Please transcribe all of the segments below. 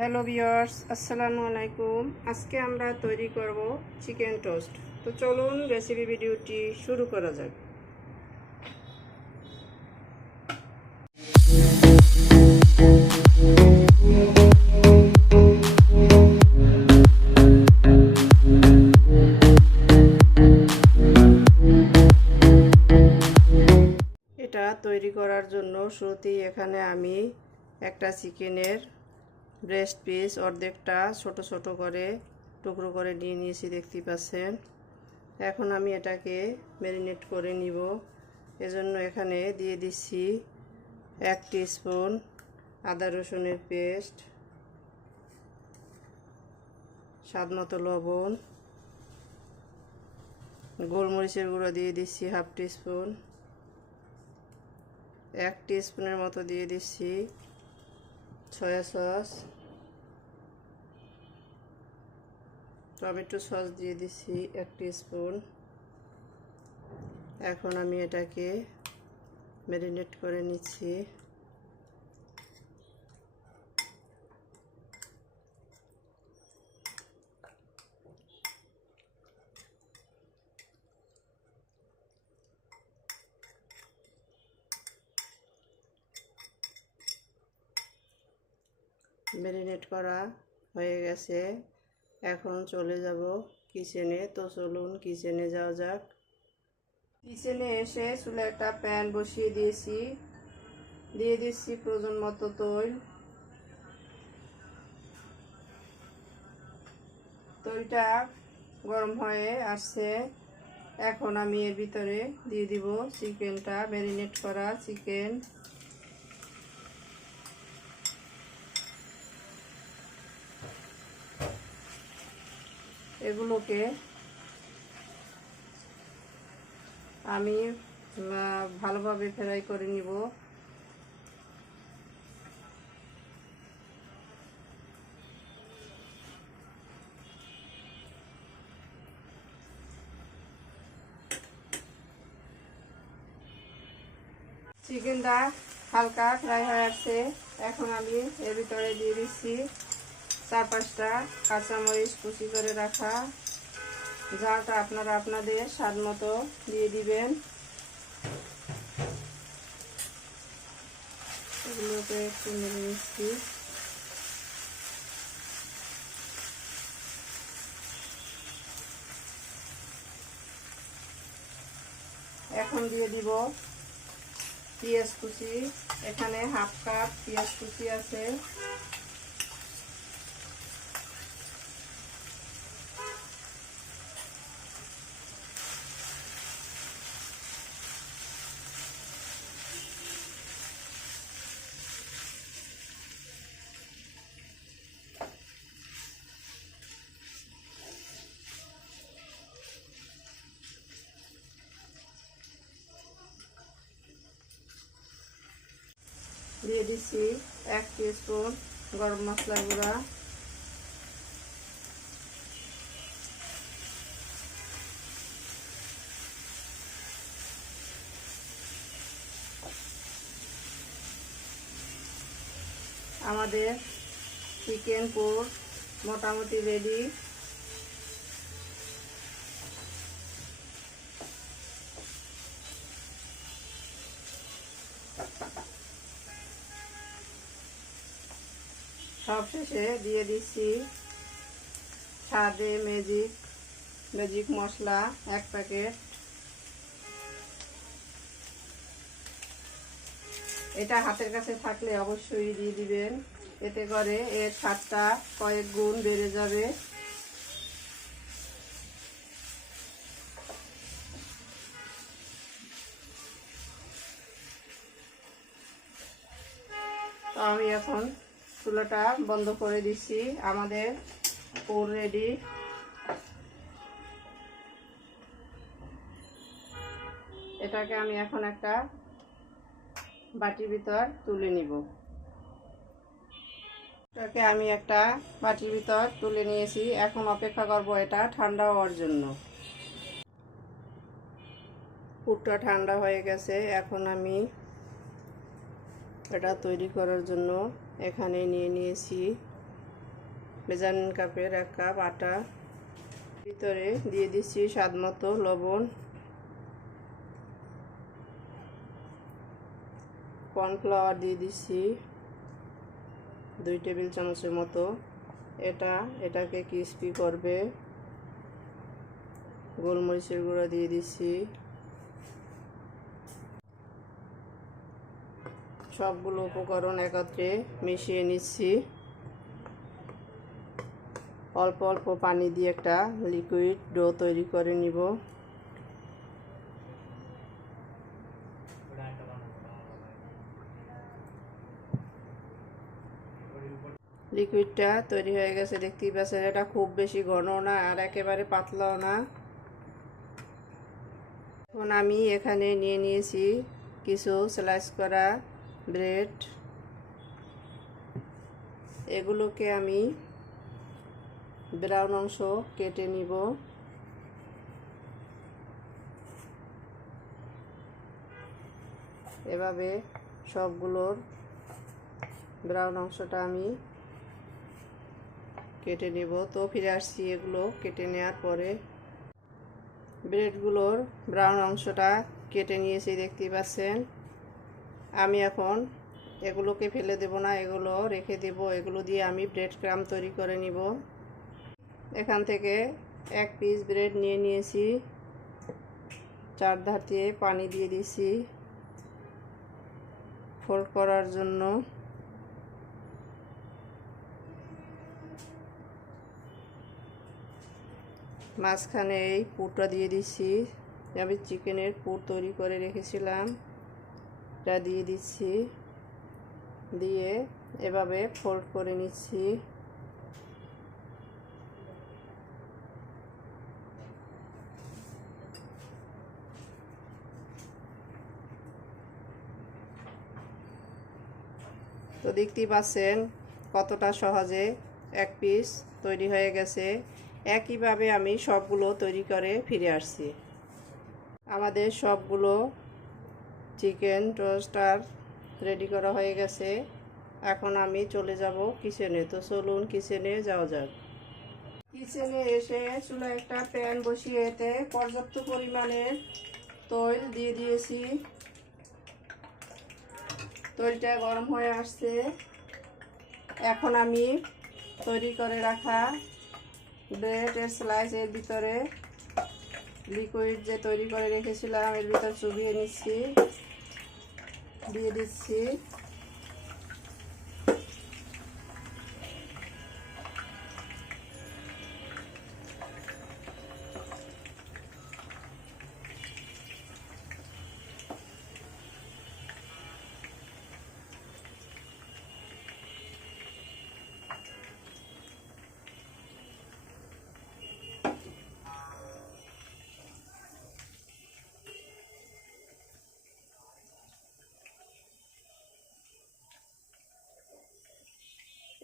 Hello viewers আসসালামু আলাইকুম। আজকে আমরা তৈরি করব চিকেন টোস্ট। তো চলুন রেসিপি ভিডিওটি শুরু করা যাক। এটা তৈরি করার জন্য শুরুতেই এখানে আমি একটা চিকেনের ব্রেস্ট পিস অর্ধেকটা ছোট ছোট করে টুকরো করে নিয়ে নিয়েছি দেখতে পাচ্ছেন। এখন আমি এটাকে ম্যারিনেট করে নিব। এজন্য এখানে দিয়ে দিচ্ছি এক স্পুন আদা রসুনের পেস্ট, স্বাদ মতো লবণ, গোলমরিচের গুঁড়ো দিয়ে দিচ্ছি হাফ স্পুন এক স্পুনের মতো দিয়ে দিচ্ছি সয়া সস টমেটো সস দিয়ে দিচ্ছি এক স্পুন। এখন আমি এটাকে ম্যারিনেট করে নিচ্ছি। ম্যারিনেট করা হয়ে গেছে। এখন চলে যাব কিচেনে। তো চলুন কিচেনে যাওয়া যাক। কিচেনে এসে চুলে একটা প্যান বসিয়ে দিয়েছি। দিয়ে দিচ্ছি প্রয়োজন মতো তৈল। তৈলটা গরম হয়ে আসছে। এখন আমি এর ভিতরে দিয়ে দিব চিকেনটা, ম্যারিনেট করা চিকেন। এগুলোকে আমি ভালোভাবে ফ্রাই করে নিব। চিকেনটা হালকা ফ্রাই হয়ে আসছে। এখন আমি এর ভিতরে দিয়ে দিচ্ছি চার পাঁচটা কাঁচামরিচ কুচি করে রাখা। ঝালটা আপনারা আপনাদের স্বাদ মতো দিয়ে দিবেন। এগুলোকে একটু এখন দিয়ে দিব পেঁয়াজ কুচি। এখানে হাফ কাপ পেঁয়াজ কুচি আছে। দিয়ে দিচ্ছি এক স্পুন গরম মশলা গুঁড়া। আমাদের চিকেন পোর মোটামুটি রেডি সবশেষে দিয়ে দিচ্ছি স্বাদে ম্যাজিক ম্যাজিক মশলা, এক প্যাকেট এটা হাতের কাছে থাকলে অবশ্যই দিয়ে দিবেন। এতে করে এর স্বাদটা কয়েক গুণ বেড়ে যাবে। তো আমি এখন চুলাটা বন্ধ করে দিচ্ছি আমাদের পুর রেডি এটাকে আমি এখন একটা বাটির ভিতর তুলে নিব। এটাকে আমি একটা বাটির ভিতর তুলে নিয়েছি, এখন অপেক্ষা করব এটা ঠান্ডা হওয়ার জন্য। পুরটা ঠান্ডা হয়ে গেছে, এখন আমি এটা তৈরি করার জন্য এখানে নিয়ে নিয়েছি। মেজারিন কাপের এক কাপ আটা। ভিতরে দিয়ে দিচ্ছি স্বাদ মতো লবণ। কর্নফ্লাওয়ার দিয়ে দিচ্ছি দুই টেবিল চামচের মতো। এটা, এটাকে ক্রিস্পি করবে। গোলমরিচের গুঁড়া দিয়ে দিচ্ছি। সবগুলো উপকরণ একত্রে মিশিয়ে নিচ্ছি। অল্প অল্প পানি দিয়ে একটা লিকুইড ডো তৈরি করে নিব। লিকুইডটা তৈরি হয়ে গেছে, দেখতেই পাচ্ছেন, এটা খুব বেশি ঘন না আর একেবারে পাতলাও না। এখন আমি এখানে নিয়ে নিয়েছি কিছু স্লাইস করা ব্রেড। এগুলোকে আমি ব্রাউন অংশ কেটে নিব। এভাবে সবগুলোর ব্রাউন অংশটা আমি কেটে নেব। তো ফিরে আসছি এগুলো কেটে নেওয়ার পরে। ব্রেডগুলোর ব্রাউন অংশটা কেটে নিয়েছি, দেখতেই পাচ্ছেন। আমি এখন এগুলোকে ফেলে দেব না, এগুলো রেখে দেব, এগুলো দিয়ে আমি ব্রেড ক্রাম তৈরি করে নিব। এখান থেকে এক পিস ব্রেড নিয়ে নিয়েছি, চার দিয়ে পানি দিয়ে দিছি ফোল্ড করার জন্য। মাঝখানে এই পুরটা দিয়ে দিছি আমি চিকেনের পুর তৈরি করে রেখেছিলাম। এটা দিয়ে দিচ্ছি। দিয়ে এভাবে ফোল্ড করে নিচ্ছি। তো দেখতেই পাচ্ছেন কতটা সহজে এক পিস তৈরি হয়ে গেছে। একইভাবে আমি সবগুলো তৈরি করে ফিরে আসছি। আমাদের সবগুলো চিকেন টোস্টার রেডি করা হয়ে গেছে। এখন আমি চলে যাব কিচেনে। তো চলুন কিচেনে যাওয়া যাক। কিচেনে এসে চুলা একটা প্যান বসিয়ে এতে পর্যাপ্ত পরিমাণে তৈল দিয়ে দিয়েছি। তৈলটা গরম হয়ে আসছে। এখন আমি তৈরি করে রাখা স্লাইস এর ভিতরে লিকুইড যে তৈরি করে রেখেছিলাম এর ভিতর চুবিয়ে নিচ্ছি দিয়ে দিচ্ছি।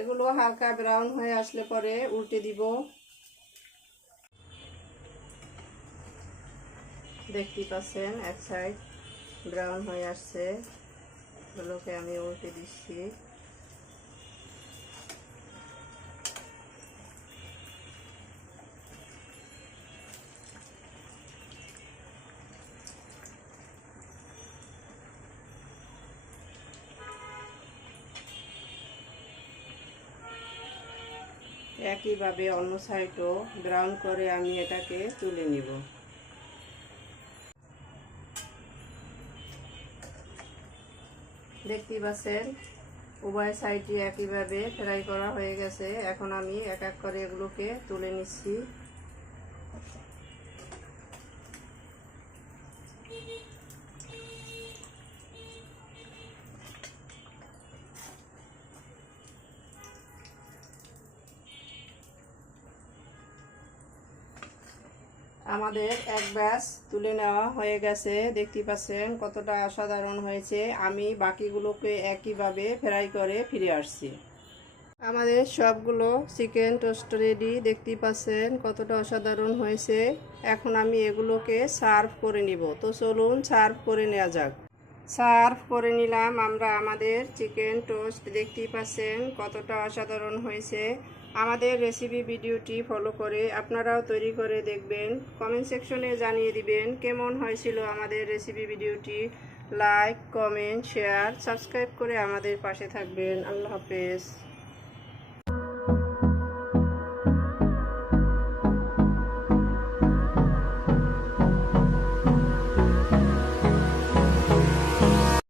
এগুলো হালকা ব্রাউন হয়ে আসলে পরে উল্টে দিব। দেখতে পাচ্ছেন, এক সাইড ব্রাউন হয়ে আসছে। এগুলোকে আমি উল্টে দিচ্ছি। একইভাবে অন্য সাইডও ব্রাউন করে আমি এটাকে তুলে নিব। দেখতেই পাচ্ছেন, উভয় সাইডটি একইভাবে ফ্রাই করা হয়ে গেছে। এখন আমি এক এক করে এগুলোকে তুলে নিচ্ছি। আমাদের এক ব্যাস তুলে নেওয়া হয়ে গেছে। দেখতে পাচ্ছেন কতটা অসাধারণ হয়েছে। আমি বাকিগুলোকে একইভাবে ফ্রাই করে ফিরে আসছি। আমাদের সবগুলো চিকেন টোস্ট রেডি। দেখতে পাচ্ছেন কতটা অসাধারণ হয়েছে। এখন আমি এগুলোকে সার্ভ করে নিব। তো চলুন সার্ভ করে নেওয়া যাক। সার্ভ করে নিলাম। আমরা আমাদের চিকেন টোস্ট, দেখতেই পাচ্ছেন কতটা অসাধারণ হয়েছে। আমাদের রেসিপি ভিডিওটি ফলো করে আপনারাও তৈরি করে দেখবেন। কমেন্ট সেকশনে জানিয়ে দিবেন কেমন হয়েছিল আমাদের রেসিপি ভিডিওটি। লাইক কমেন্ট শেয়ার সাবস্ক্রাইব করে আমাদের পাশে থাকবেন। আল্লাহ হাফেজ।